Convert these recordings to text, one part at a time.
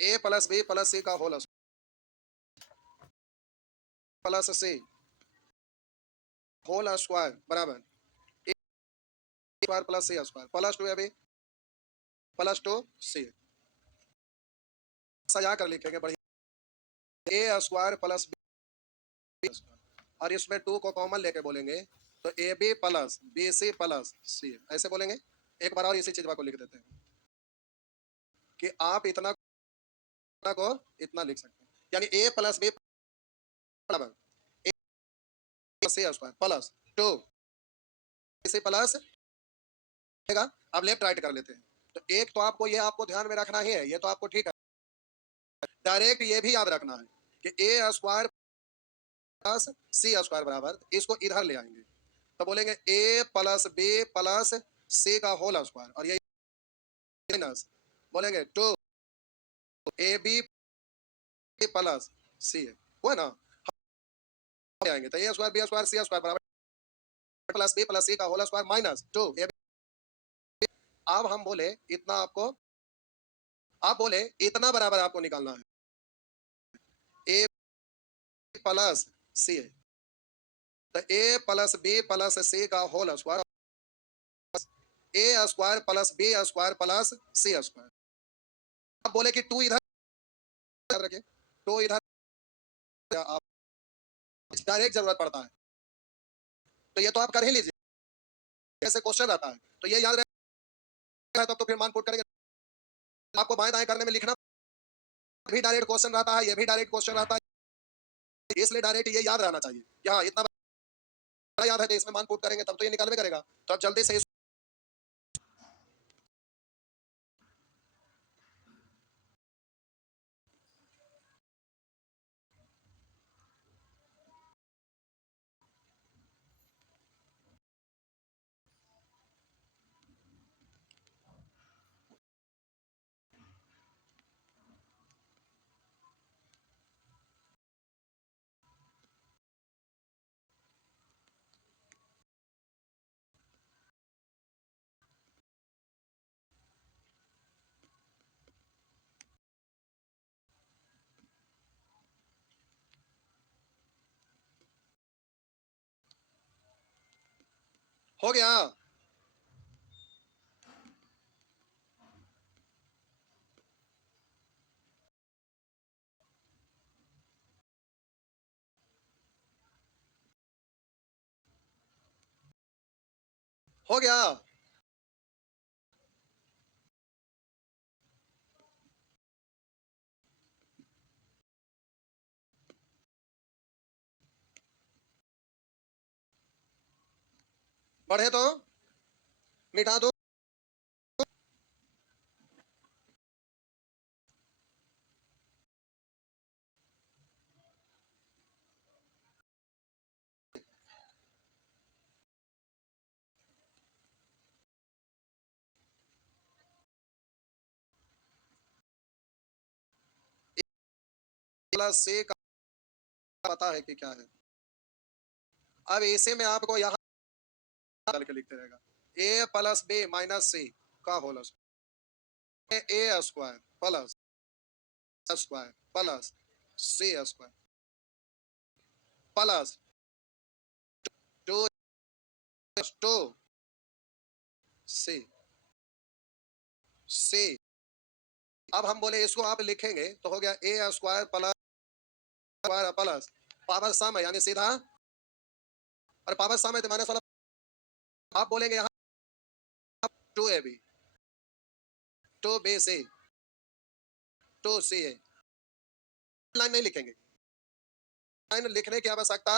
ए plus B plus C का whole plus सी whole square बराबर ए square plus C square plus 2 B plus 2 सी सजा कर लिखेंगे बढ़िया ए स्क्वायर प्लस बी और इसमें 2 को कॉमन लेके बोलेंगे तो A B plus B C plus C ऐसे बोलेंगे। एक बार और इसी चीज को लिख देते हैं कि आप इतना को इतना लिख सकते हैं यानी ए प्लस बी बराबर ए सी स्क्वायर प्लस 2 सी प्लस अब लेफ्ट राइट कर लेते हैं। तो एक तो आपको ये आपको ध्यान में रखना ही है, ये तो आपको ठीक है। डायरेक्ट ये भी याद रखना है कि ए स्क्वायर प्लस सी स्क्वायर बराबर इसको इधर ले आएंगे तो बोलेंगे ए प्लस बी प्लस सी का होल स्क्वायर और ये माइनस बोलेंगे 2 ए बी प्लस सी हुआ ना। आएंगे तो ए स्क्वायर बी स्क्वायर सी स्क्वायर बराबर प्लस बी प्लस सी का होल स्क्वायर माइनस 2 ए। अब हम बोले इतना आपको आप बोले इतना बराबर आपको निकालना है ए प्लस सी तो A plus B plus C का whole square A square plus B square plus C square. अब बोले कि 2 इधर रखे 2 इधर आप डायरेक्ट जरूरत पड़ता है तो ये तो आप कर ही लीजिए ऐसे क्वेश्चन आता है तो ये याद रहे तो फिर मान पुट करेंगे। आपको बाएं दाएं करने में लिखना भी डायरेक्ट क्वेश्चन रहता है, ये भी डायरेक्ट क्वेश्चन रहता है, इसलिए डायरेक्ट ये याद रहना चाहिए कि हाँ इतना याद है तो इसमें मान पुट करेंगे तब तो ये निकाल में करेगा। तो अब जल्दी से हो गया। हो गया बढ़े तो मिटा दो प्लस सी का पता है कि क्या है। अब इसे में आपको यहाँ डाल के लिखते रहेगा ए प्लस बी माइनस सी का होल ए square plus square plus C square plus 2 2 सी सी। अब हम बोले इसको आप लिखेंगे तो हो गया ए स्क्वायर प्लस प्लस पावर सम है यानी सीधा और पावर सम है तो माइनस वाला आप बोलेंगे यहाँ 2 A B 2 B C 2 C A. Line नहीं लिखेंगे, लाइन लिखने की आवश्यकता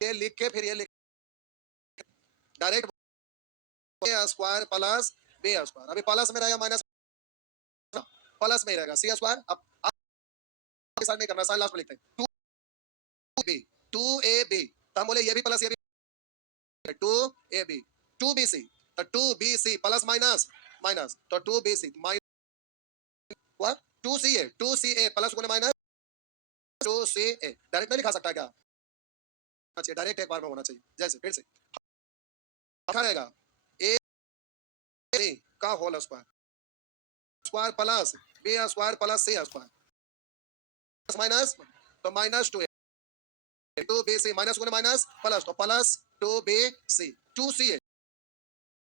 ये लिख के फिर ये लिख डायरेक्ट ए स्क्वायर प्लस बी स्क्वायर अभी प्लस में रहेगा माइनस प्लस में ही रहेगा सी स्क्वायर। अब साथ नहीं करना साइन लास्ट में लिखते हैं 2 बी 2 ए बी तो हम बोले ये भी प्लस ये भी 2 ए बी 2 बी सी तो 2 B C plus minus minus तो 2 B C minus 2 C A 2 C A plus को माइनस 2 सी ए डायरेक्ट नहीं लिखा सकता क्या? अच्छा डायरेक्ट एक बार में होना चाहिए जैसे फिर से लिखा रहेगा ए का whole square square plus B square plus C square minus तो माइनस 2bc माइनस गुने माइनस प्लस तो plus 2bc 2ca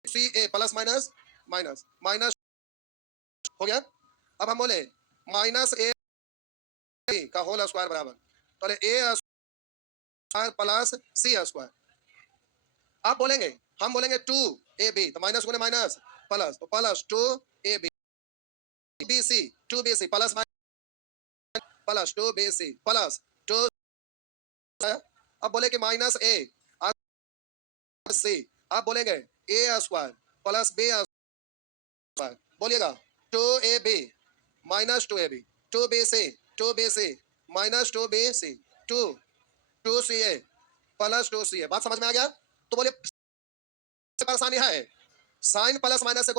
ca plus minus minus minus हो गया। अब हम बोले माइनस ए का होल स्क्वायर बराबर तो ए स्क्वायर प्लस सी स्क्वायर। आप बोलेंगे हम बोलेंगे 2ab तो माइनस गुने माइनस प्लस तो plus 2ab bc 2bc plus plus 2bc plus 2। अब बोले कि माइनस ए सी आप बोलेंगे ए स्क्वायर प्लस बी स्क्वायर बोलिएगा 2ab minus 2ab minus 2bc 2ca plus 2ca। बात समझ में आ गया? तो बोलिए परेशानी है साइन प्लस माइनस से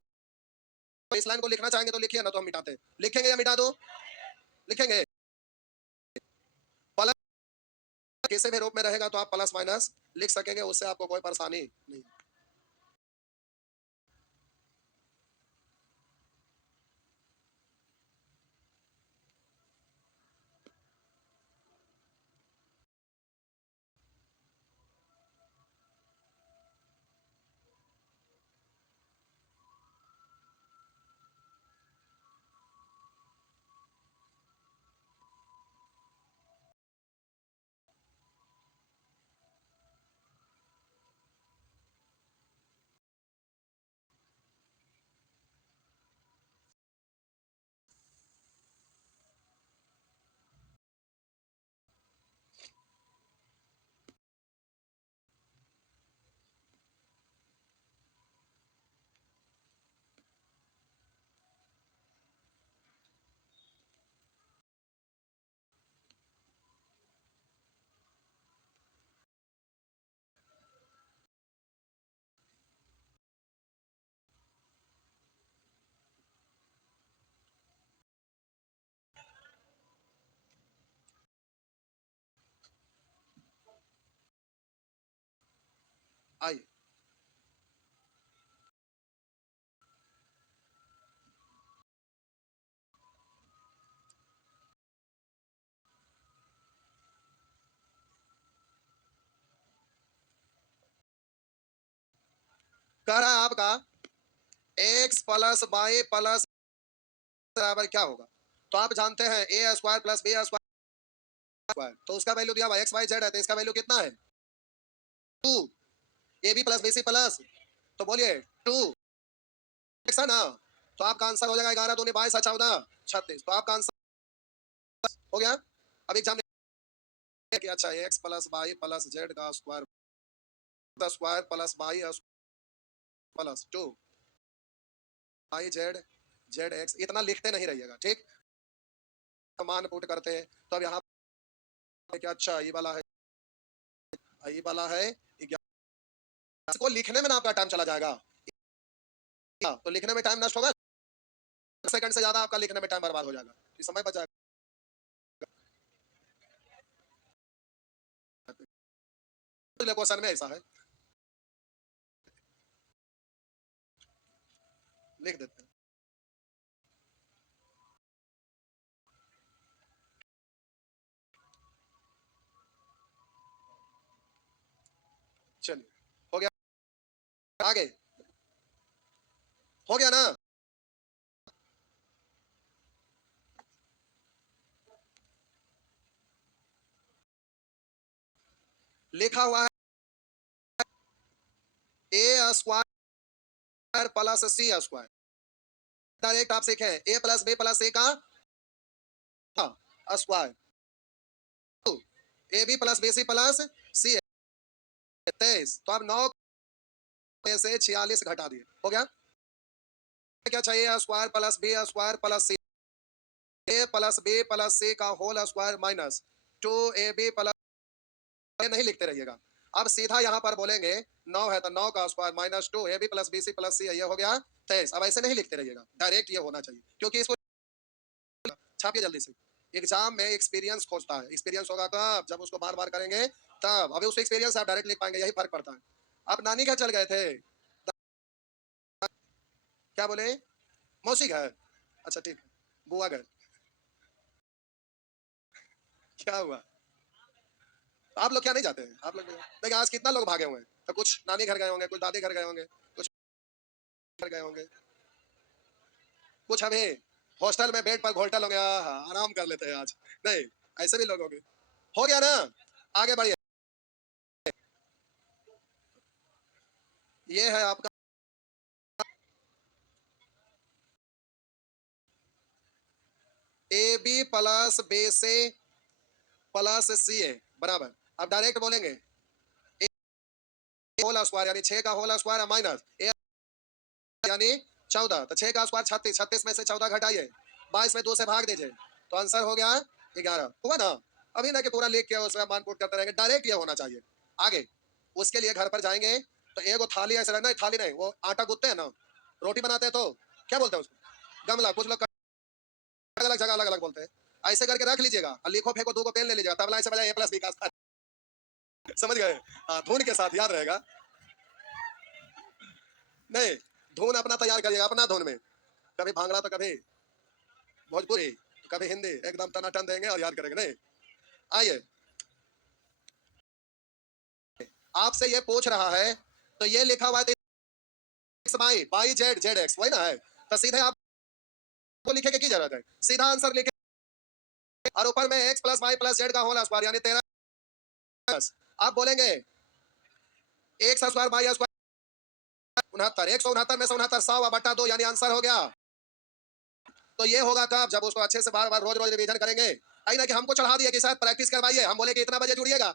इस लाइन को लिखना चाहेंगे तो लिखिए ना तो हम मिटाते हैं। लिखेंगे या मिटा दो? लिखेंगे। प्लस किसी भी रूप में रहेगा तो आप प्लस माइनस लिख सकेंगे, उससे आपको कोई परेशानी नहीं। आइए कह रहा है आपका x प्लस वाई प्लस बराबर क्या होगा? तो आप जानते हैं ए स्क्वायर प्लस बी स्क्वायर तो उसका वैल्यू दिया हुआ एक्स वाई जेड है तो इसका वैल्यू कितना है? 2 A B plus B C plus तो बोलिए 2 है ना। तो आपका आंसर हो जाएगा 11 दूनी 22 14 36। तो आपका आंसर हो गया। अब एग्जाम कि अच्छा X plus Y plus Z का square plus Y plus 2 Y Z Z X इतना लिखते नहीं रहिएगा, ठीक? मान पुट करते हैं तो अब यहाँ क्या अच्छा ये वाला है 11। इसको लिखने में ना आपका टाइम चला जाएगा तो लिखने में टाइम नष्ट होगा, सेकंड से ज्यादा आपका लिखने में टाइम बर्बाद हो जाएगा, ये समय बच जाएगा। क्वेश्चन में ऐसा है लिख देते हैं। चलिए हो गया आगे हो गया ना। लिखा हुआ है A square plus C square direct आप सीखे A plus B plus C का square A B plus B C plus C 23। तो अब 9 में से 46 घटा दिए हो गया। क्या चाहिए? A square plus B square plus C A plus B plus C का whole square minus 2ab plus नहीं लिखते रहिएगा। अब सीधा यहाँ पर बोलेंगे 9 है तो 9 का square minus 2ab plus bc plus c ये हो गया 23। अब ऐसे नहीं लिखते रहिएगा, डायरेक्ट ये होना चाहिए क्योंकि इसको छापिए जल्दी से। एग्जाम में एक्सपीरियंस खोजता है, एक्सपीरियंस होगा कब? जब उसको बार बार करेंगे तब। अभी उसको एक्सपीरियंस आप डायरेक्ट लिख पाएंगे, यही फर्क पड़ता है। आप नानी घर चल गए थे, क्या बोले? मौसी घर, अच्छा ठीक है। बुआ घर। क्या हुआ? आप लोग क्या नहीं जाते हैं? आप लोग देखिए आज कितना लोग भागे हुए हैं, तो कुछ नानी घर गए होंगे, कुछ दादी घर गए होंगे, कुछ घर गए होंगे, कुछ अभी हॉस्टल में बेड पर घोलटल हो गया, हाँ, आराम कर लेते हैं आज। नहीं, ऐसे भी लोग होंगे। हो गया ना? आगे बढ़िए। ये है आपका A B plus B C plus C A बराबर। अब डायरेक्ट बोलेंगे होल स्क्वायर यानी 6 का होल स्क्वायर माइनस ए यानी 14, तो 6 का स्क्वायर 36, 36 में से 14 घटाइए, 22 में 2 से भाग दीजिए, तो आंसर हो गया 11। हुआ ना? अभी ना कि पूरा लिख के उसमें मान पुट करते रहेंगे, डायरेक्ट ये होना चाहिए। आगे उसके लिए घर पर जाएंगे तो एगो थाली ऐसे रहना, थाली नहीं, वो आटा गूंथते हैं ना, रोटी बनाते हैं तो क्या बोलते हैं उसको? गमला। कुछ लोग अलग अलग जगह अलग अलग बोलते हैं। ऐसे करके रख लीजिएगा और लिखो फेंको, 2 को पेन ले लीजिएगा, तबला ऐसे बजाए ए प्लस बी का समझ गए? हाँ, धुन के साथ याद रहेगा। नहीं, धुन अपना तैयार करिएगा, अपना धुन में, कभी भांगड़ा तो कभी भोजपुरी, कभी हिंदी, एकदम टनाटन देंगे और याद करेंगे। नहीं, आइए, आपसे ये पूछ रहा है तो ये लिखा हुआ है x by by Z Z x, वही ना है, तो सीधे आपको लिखे की जरूरत है, सीधा आंसर लिखे और ऊपर में X plus Y plus Z का होल स्क्वायर यानी 13। आप बोलेंगे एक्स स्क्वायर बाई स्क्वायर 69, 169 में से 69 100 बटा 2 यानी आंसर हो गया। तो ये होगा कब? जब उसको अच्छे से बार बार रोज रोज रिवीजन करेंगे। आई ना कि हमको चढ़ा दिया कि शायद प्रैक्टिस करवाइए, हम बोले कि इतना बजे जुड़िएगा,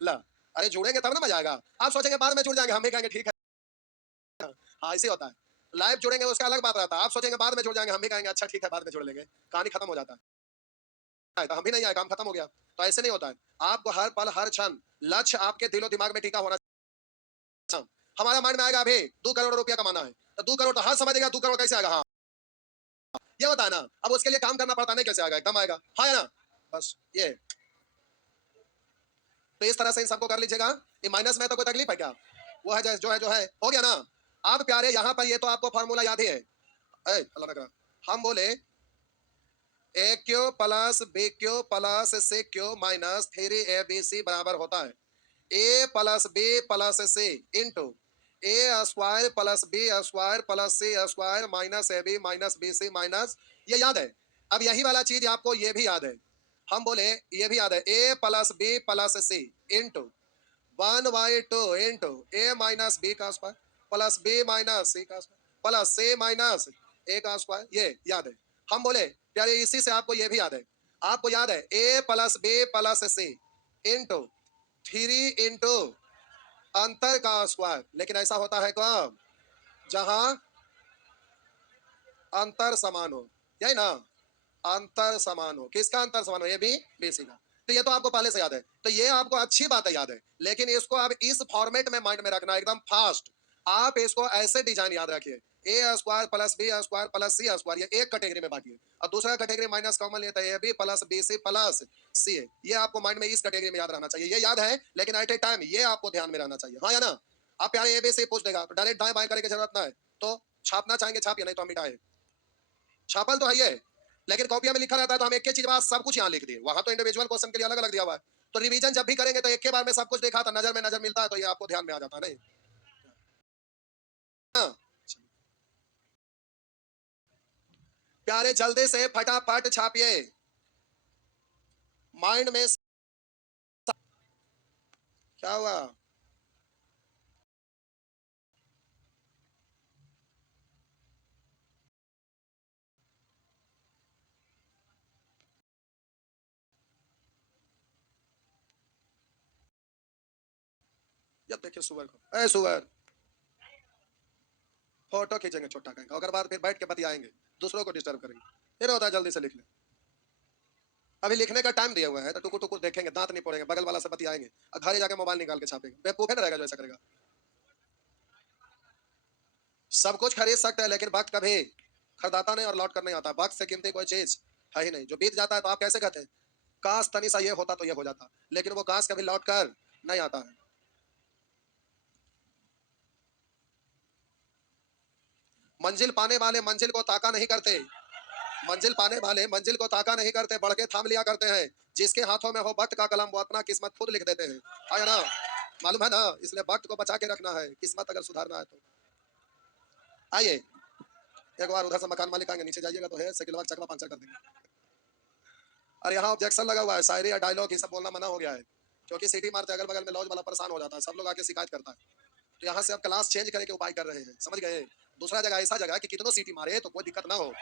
ला, अरे जुड़ेंगे तब ना मजा आएगा। आप सोचेंगे बाद में जुड़ जाएंगे, हम भी कहेंगे ठीक है। हाँ, ऐसे होता है, लाइव जुड़ेंगे उसका अलग बात रहता है, आप सोचेंगे बाद में जुड़ जाएंगे, हम भी कहेंगे अच्छा ठीक है बाद में जुड़ लेंगे, कहानी खत्म हो जाता है, तो हम भी नहीं आए, काम खत्म हो गया। तो ऐसे नहीं होता है, आपको हर पल हर क्षण लक्ष्य आपके दिलो दिमाग में टीका होना चाहिए। हमारा माइंड में आएगा अभी 2 करोड़ रुपया कमाना है, तो 2 करोड़ तो हर समझेगा, 2 करोड़ कैसे आएगा? हाँ, ये होता है ना। अब उसके लिए काम करना पड़ता नहीं, कैसे आएगा? एकदम आएगा, हाँ है ना? बस ये, तो इस तरह से इन सबको कर लीजिएगा। ये माइनस में तो कोई तकलीफ है क्या? वो है जो है हो गया ना। अब प्यारे यहाँ पर ये तो आपको फॉर्मूला याद ही है। अल्लाह ना करा, हम बोले A cube plus B cube plus C cube minus 3abc बराबर होता है A plus B plus C into A square plus B square plus C square minus A B minus B C minus, ये याद है? अब यही वाला चीज आपको ये भी याद है, हम बोले ये भी याद है A plus B plus C into 1/2 into A minus B का स्क्वायर प्लस बी माइनस सी का स्क्वायर प्लस सी माइनस ए का स्क्वायर, ये याद है? हम बोले प्यारे इसी से आपको ये भी याद है, आपको याद है A plus B plus C into 3 into अंतर का स्क्वायर। लेकिन ऐसा होता है कब? जहां अंतर समान हो, यही ना? अंतर समान हो, किसका अंतर समान हो? ए बी बी सी का। तो ये तो आपको पहले से याद है, तो ये आपको अच्छी बात है याद है, लेकिन इसको अब इस फॉर्मेट में माइंड में रखना एकदम फास्ट। आप इसको ऐसे डिजाइन याद रखिए, A square plus B square plus C square, ये एक कैटेगरी में बांटिए और दूसरा कैटेगरी माइनस कॉमन लेता है A B plus B C plus C A. ये आपको माइंड में इस कैटेगरी में याद रहना चाहिए, ये याद है, लेकिन एट ए टाइम ये आपको ध्यान में रहना चाहिए, हाँ या ना? आप प्यारे ए बी सी पूछ देगा तो डायरेक्ट दाएं बाएं करने की जरूरत ना है, तो छापना चाहेंगे छापिए, नहीं तो हम मिटाए, छापल तो है ये, लेकिन कॉपिया में लिखा रहता है तो हम एक ही चीज बात सब कुछ यहाँ लिख दिए, वहां तो इंडिविजुअल क्वेश्चन के लिए अलग अलग दिया हुआ है। तो रिवीजन जब भी करेंगे तो एक के बार में सब कुछ देखा था, नजर में नजर मिलता है, तो ये आपको ध्यान में आ जाता है। नहीं, हाँ, प्यारे जल्दी से फटाफट छापिए माइंड में। क्या हुआ? जब देखिए सुअर को, ए सुअर, फोटो खींचेंगे छोटा कहेंगे, अगर बाद फिर बैठ के बतियाएंगे, दूसरों को डिस्टर्ब करेंगे, फिर होता है जल्दी से लिख ले। अभी लिखने का टाइम दिया हुआ है तो टुकुर टुकुर देखेंगे, दांत नहीं पड़ेंगे, बगल वाला से बतियाएंगे और घरे जाके मोबाइल निकाल के छापेंगे, बेवकूफ है ना रहेगा जो ऐसा करेगा। सब कुछ खरीद सकते हैं लेकिन वक्त कभी खरीदाता नहीं और लौट कर नहीं आता, वक्त से कीमती कोई चीज है ही नहीं। जो बीत जाता है तो आप कैसे कहते हैं काश तनी सा ये होता तो ये हो जाता, लेकिन वो काश कभी लौट कर नहीं आता है। मंजिल पाने वाले मंजिल को ताका नहीं करते, मंजिल पाने वाले मंजिल को ताका नहीं करते, बढ़ के थाम लिया करते हैं। जिसके हाथों में हो वक्त का कलम वो अपना किस्मत खुद लिख देते हैं। आया ना, मालूम है ना, इसलिए वक्त को बचा के रखना है, किस्मत अगर सुधारना है तो। आइए एक बार उधर से मकान मालिक आएंगे, नीचे जाइएगा तो है साइकिल चकवा पंचर कर देंगे। और यहाँ ऑब्जेक्शन लगा हुआ है, शायरी या डायलॉग ये सब बोलना मना हो गया है, क्योंकि सीटी मारते अगल बगल में लॉज वाला परेशान हो जाता है, सब लोग आके शिकायत करता है। तो यहाँ से अब क्लास चेंज करने के उपाय कर रहे हैं, समझ गए। दूसरा जगह ऐसा जगह कि कितनों सीटी मारे तो कोई दिक्कत ना हो।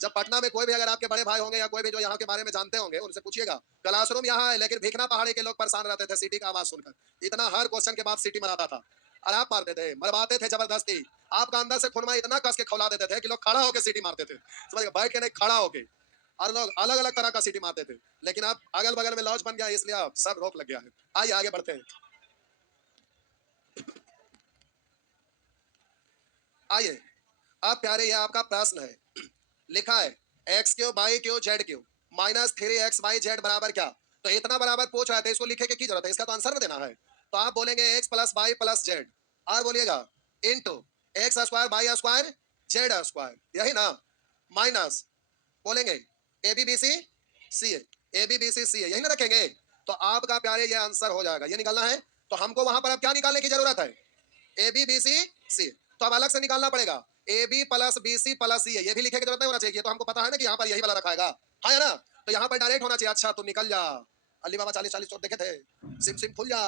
जब पटना में कोई भी अगर आपके बड़े भाई होंगे या कोई भी जो यहाँ के बारे में जानते होंगे उनसे पूछिएगा, क्लासरूम यहाँ है लेकिन भिखना पहाड़ी के लोग परेशान रहते थे सीटी का आवाज सुनकर। इतना हर क्वेश्चन के बाद सीटी मराता था और आप मारते थे, मरवाते थे जबरदस्ती। आपका अंदर से खून में इतना कस के खौला देते थे कि लोग खड़ा होकर सीटी मारते थे, समझ गए, बैठ के नहीं खड़ा होके। और लोग अलग अलग तरह का सीटी मारते थे, लेकिन अब अगल बगल में लॉज बन गया इसलिए अब सब रोक लग गया है। आइए आगे बढ़ते हैं। आइए अब प्यारे ये आपका प्रश्न है, लिखा है x cube Y cube Z cube minus 3x Y Z बराबर क्या। तो इतना बराबर पूछ रहे थे, इसको लिखे की जरूरत है, इसका तो आंसर में देना है। तो आप बोलेंगे X plus Y plus Z, और बोलिएगा into X square Y square Z square, यही ना, माइनस बोलेंगे A B B C C A B B C A, यही ना रखेंगे। तो आपका प्यारे ये आंसर हो जाएगा, ये निकालना है। तो हमको वहां पर अब क्या निकालने की जरूरत है, ए बी बी सी। तो अब अलग से निकालना पड़ेगा A B plus B C plus C, ये भी लिखे की जरूरत नहीं होना चाहिए, तो हमको पता है ना कि यहाँ पर यही वाला रखाएगा, है ना। तो यहाँ पर डायरेक्ट होना चाहिए। अच्छा तू निकल जा, अली बाबा 40-40 चोट देखे थे, सिम सिम खुल जा।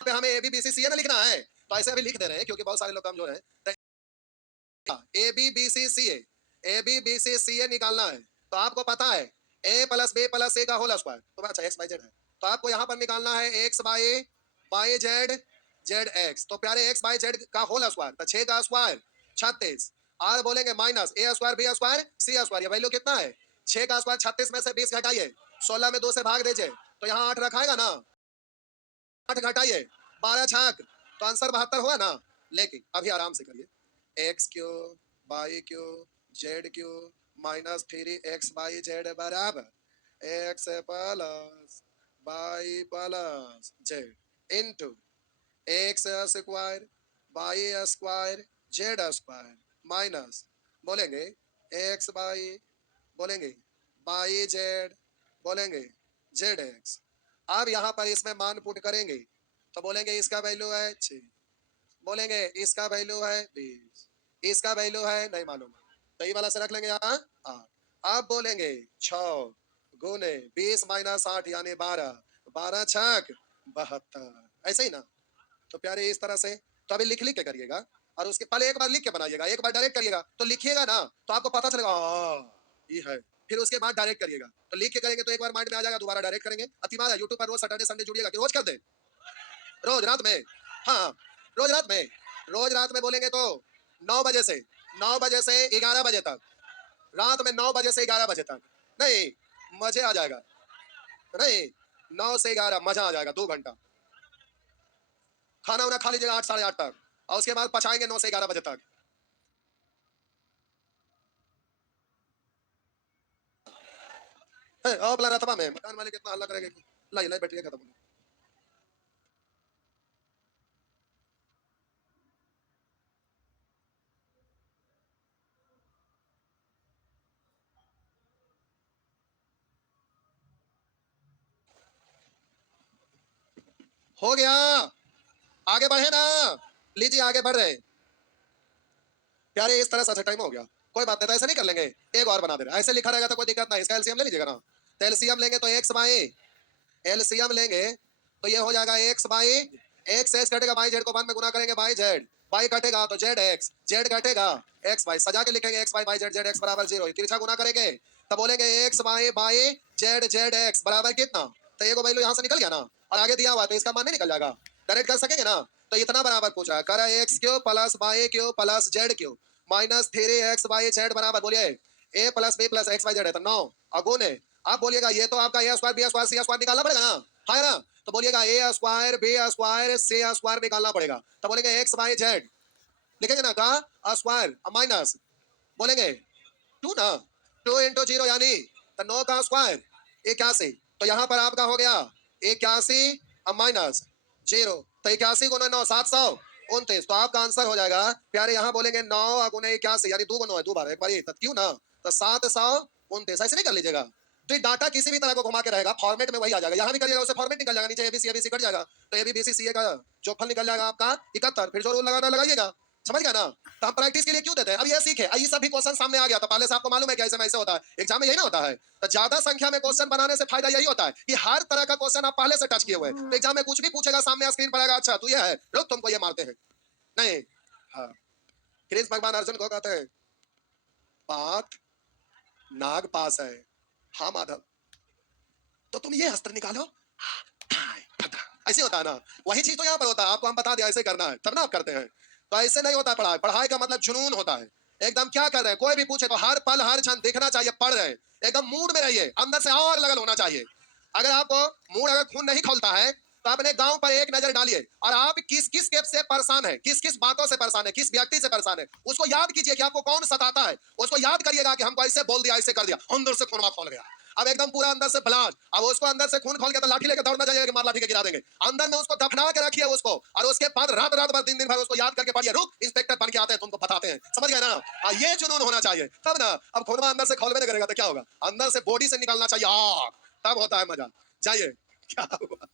पे हमें ए बी बी सी ना लिखना है, तो ऐसे अभी लिख दे रहे हैं क्योंकि बहुत सारे लोग कमजोर हैं। ए बी बी सी सी ए निकालना है। तो आपको पता है A plus B plus C का होल स्क्वायर, तो अच्छा एक्स बाई जेड है, तो आपको यहाँ पर निकालना है x Y Z Z x. तो प्यारे एक्स बाई जेड का होल स्क्वायर, तो 6 का स्क्वायर 36, और बोलेंगे माइनस ए स्क्वायर बी स्क्वायर सी स्क्वायर, ये वैल्यू कितना है 6 का स्क्वायर 36 में से 20 घटाइए, 16 में 2 से भाग दीजिए, तो यहाँ 8 रखाएगा ना, 8 घटाइए 12 छाक, तो आंसर 72 हुआ ना। लेकिन अभी आराम से करिए, X cube Y cube Z cube minus 3x Y Z बराबर X plus Y plus Z into X square Y square Z square minus बोलेंगे एक्स बाई, बोलेंगे बाई जेड, बोलेंगे जेड एक्स। अब यहाँ पर इसमें मान पुट करेंगे, तो बोलेंगे इसका वैल्यू है 6, बोलेंगे इसका वैल्यू है 20, इसका वैल्यू है नहीं मालूम, तो ये वाला से रख लेंगे यहाँ 8। अब बोलेंगे 6 गुने 20 माइनस 8 यानी 12, 12 छक 72, ऐसे ही ना। तो प्यारे इस तरह से, तो अभी लिख लिख के करिएगा, और उसके पहले एक बार लिख के बनाइएगा, एक बार डायरेक्ट करिएगा तो लिखिएगा ना, तो आपको पता चलेगा ये है, फिर उसके बाद डायरेक्ट करिएगा। तो लिख के करेंगे तो एक बार माइंड में आ जाएगा, दोबारा डायरेक्ट करेंगे। अतिमाद यूट्यूब पर रोज सैटरडे संडे जुड़िएगा कि रोज कर दे, रोज रात में, हाँ रोज रात में, रोज रात में बोलेंगे तो 9 बजे से 11 बजे तक, रात में 9 बजे से 11 बजे तक, नहीं मजे आ जाएगा, नहीं 9 से 11 मजा आ जाएगा, 2 घंटा खाना उना खा लीजिएगा 8 साढ़े 8 तक, और उसके बाद पचाएंगे 9 से 11 बजे तक। अपना रतबा में मकान वाले कितना हल्ला करेंगे, लाई लाई बैठिए खत्म हो गया। आगे बढ़े ना, लीजिए आगे बढ़ रहे प्यारे, इस तरह से टाइम हो गया, कोई बात नहीं, तो ऐसे नहीं कर लेंगे, एक और बना दे रहा, ऐसे लिखा रहेगा तो कोई दिक्कत नहीं। इसका एलसीएम ले लीजिएगा ना, तो एलसीएम लेंगे तो एक्स बाई, एलसीएम लेंगे तो ये हो जाएगा एक्स बाई एक्स, एक्स कटेगा बाई जेड को 1 में गुना करेंगे बाई जेड, बाई कटेगा तो जेड एक्स, जेड कटेगा एक्स बाई, सजा के लिखेंगे x by by Z, Z x बराबर 0, तिरछा गुना करेंगे तो बोलेंगे X by by Z, Z x बराबर कितना, तो ये को वैल्यू यहाँ से निकल गया ना, और आगे दिया हुआ तो इसका मान नहीं निकल जाएगा, डायरेक्ट कर सकेंगे ना। तो इतना बराबर पूछा है, करा X cube plus Y cube plus Z cube minus 3x Y Z बराबर, बोलिए A plus B plus X Y Z है तो 9 अगुण है। आप बोलिएगा ये तो आपका ए स्क्वायर बी स्क्वायर सी स्क्वायर निकालना पड़ेगा ना, है ना। तो बोलिएगा ए स्क्वायर बी स्क्वायर सी स्क्वायर निकालना पड़ेगा, तो बोलेंगे एक्स बाई जेड लिखेंगे ना का स्क्वायर माइनस बोलेंगे 2 ना, 2 इंटू 0 यानी तो 9 का स्क्वायर 81, तो यहाँ पर आपका हो गया 81 माइनस 0, तो 81 गुना 9 700 29। तो आपका आंसर हो जाएगा प्यारे, यहाँ बोलेंगे 9 गुने 81 यानी 2 गुना है 2 बार एक बार ये क्यों ना, तो 729 ऐसे नहीं कर लीजिएगा। तो ये डाटा किसी भी तरह को घुमा के रहेगा, फॉर्मेट में वही आ जाएगा। यहाँ भी करिएगा उससे फॉर्मेट निकल जाएगा, नीचे एबीसी एबीसी कट जाएगा, तो एबी बीसी सीए का जोगफल निकल जाएगा आपका 71। फिर जो रूल लगाना लगाइएगा, समझ गया ना। तो हम प्रैक्टिस के लिए क्यों देते हैं, अब ये सीखे, ये सभी क्वेश्चन सामने आ गया तो पहले से आपको मालूम है कि ऐसे में ऐसे होता है, एग्जाम में यही ना होता है। तो ज्यादा संख्या में क्वेश्चन बनाने से फायदा यही होता है कि हर तरह का क्वेश्चन आप पहले से टच किए हुए हैं, तो एग्जाम में कुछ भी पूछेगा सामने स्क्रीन पर आएगा, अच्छा तू ये है, रुक तुमको ये मारते हैं नहीं। हाँ, कृष्ण भगवान अर्जुन को कहते हैं पाक नाग पास है, हाँ माधव तो तुम ये अस्त्र निकालो, ऐसे होता है ना। वही चीज तो यहाँ पर होता है, आपको हम बता दिया ऐसे करना है तब ना आप करते हैं। तो ऐसे नहीं होता पढ़ाई, पढ़ाई का मतलब जुनून होता है। एकदम क्या कर रहे हैं, कोई भी पूछे तो हर पल हर क्षण दिखना चाहिए पढ़ रहे हैं, एकदम मूड में रहिए, अंदर से और लगन होना चाहिए। अगर आपको मूड अगर खून नहीं खोलता है तो अपने गांव पर एक नजर डालिए और आप किस किस के से परेशान है, किस किस बातों से परेशान है, किस व्यक्ति से परेशान है, उसको याद कीजिए कि आपको कौन सताता है, उसको याद करिएगा कि हमको ऐसे बोल दिया ऐसे कर दिया, अंदर से खून खोल गया। अब एकदम पूरा अंदर से ब्लास्ट, अब उसको अंदर से खून खोल के तो लाठी लेके दौड़ना चाहिए कि मार लाठी के गिरा देंगे, अंदर में उसको दफना के रखिए उसको, और उसके बाद रात रात भर दिन दिन भर उसको याद करके पढ़िए, रुक इंस्पेक्टर बन के आते हैं तुमको बताते हैं, समझ गए ना। ये जुनून होना चाहिए तब ना। अब खून अंदर से खोलवे नहीं करेगा तो क्या होगा, अंदर से बॉडी से निकलना चाहिए आग, तब होता है मजा। जाइए क्या हुआ